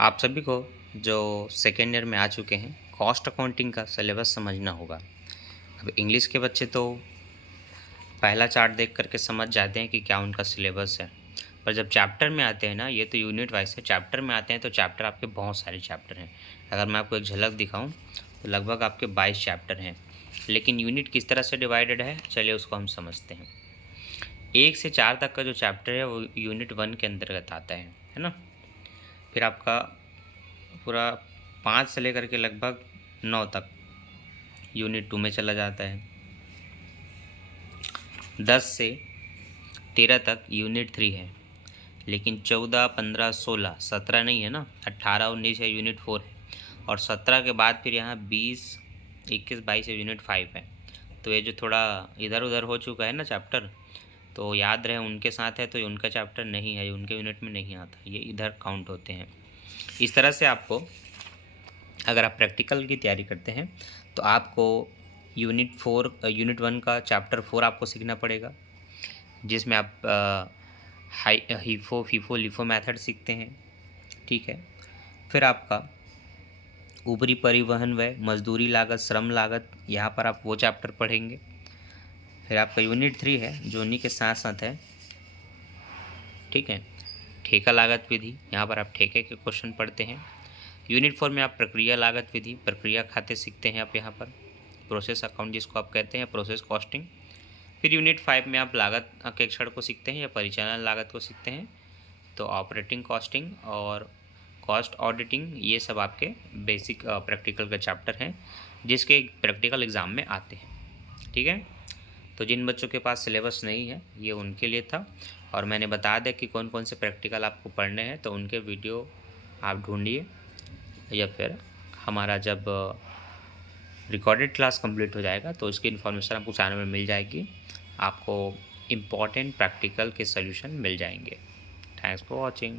आप सभी को जो सेकेंड ईयर में आ चुके हैं, कॉस्ट अकाउंटिंग का सिलेबस समझना होगा। अब इंग्लिश के बच्चे तो पहला चार्ट देख करके समझ जाते हैं कि क्या उनका सिलेबस है, पर जब चैप्टर में आते हैं ना, ये तो यूनिट वाइज है, चैप्टर में आते हैं तो चैप्टर आपके बहुत सारे चैप्टर हैं। अगर मैं आपको एक झलक दिखाऊं तो लगभग आपके 22 चैप्टर हैं। लेकिन यूनिट किस तरह से डिवाइडेड है, चलिए उसको हम समझते हैं। 1 से 4 तक का जो चैप्टर है वो यूनिट 1 के अंतर्गत आता है ना। फिर आपका पूरा 5 से लेकर के लगभग 9 तक यूनिट 2 में चला जाता है। 10 से 13 तक यूनिट 3 है। लेकिन 14, 15, 16, 17 नहीं है ना, 18, 19 है, यूनिट 4 है। और 17 के बाद फिर यहाँ 20, 21, 22 है, यूनिट 5 है। तो ये जो थोड़ा इधर उधर हो चुका है ना चैप्टर, तो याद रहे उनके साथ है तो ये उनका चैप्टर नहीं है, ये उनके यूनिट में नहीं आता, ये इधर काउंट होते हैं। इस तरह से आपको, अगर आप प्रैक्टिकल की तैयारी करते हैं तो आपको यूनिट 1 का चैप्टर 4 आपको सीखना पड़ेगा, जिसमें आप हीफो फीफो लिफो मेथड सीखते हैं। ठीक है। फिर आपका ऊपरी परिवहन व्यय, मजदूरी लागत, श्रम लागत, यहाँ पर आप वो चैप्टर पढ़ेंगे। फिर आपका यूनिट 3 है जो उन्हीं के साथ साथ है। ठीक है। ठेका लागत विधि, यहाँ पर आप ठेके के क्वेश्चन पढ़ते हैं। यूनिट 4 में आप प्रक्रिया लागत विधि, प्रक्रिया खाते सीखते हैं आप यहाँ पर, प्रोसेस अकाउंट जिसको आप कहते हैं, प्रोसेस कॉस्टिंग। फिर यूनिट 5 में आप लागत के क्षण को सीखते हैं या परिचालन लागत को सीखते हैं। तो ऑपरेटिंग कॉस्टिंग और कॉस्ट ऑडिटिंग, ये सब आपके बेसिक प्रैक्टिकल का चैप्टर हैं जिसके प्रैक्टिकल एग्ज़ाम में आते हैं। ठीक है। तो जिन बच्चों के पास सिलेबस नहीं है ये उनके लिए था, और मैंने बता दिया कि कौन कौन से प्रैक्टिकल आपको पढ़ने हैं, तो उनके वीडियो आप ढूंढिए, या फिर हमारा जब रिकॉर्डेड क्लास कंप्लीट हो जाएगा तो उसकी इन्फॉर्मेशन आपको चैनल में मिल जाएगी। आपको इम्पॉर्टेंट प्रैक्टिकल के सॉल्यूशन मिल जाएंगे। Thanks for watching.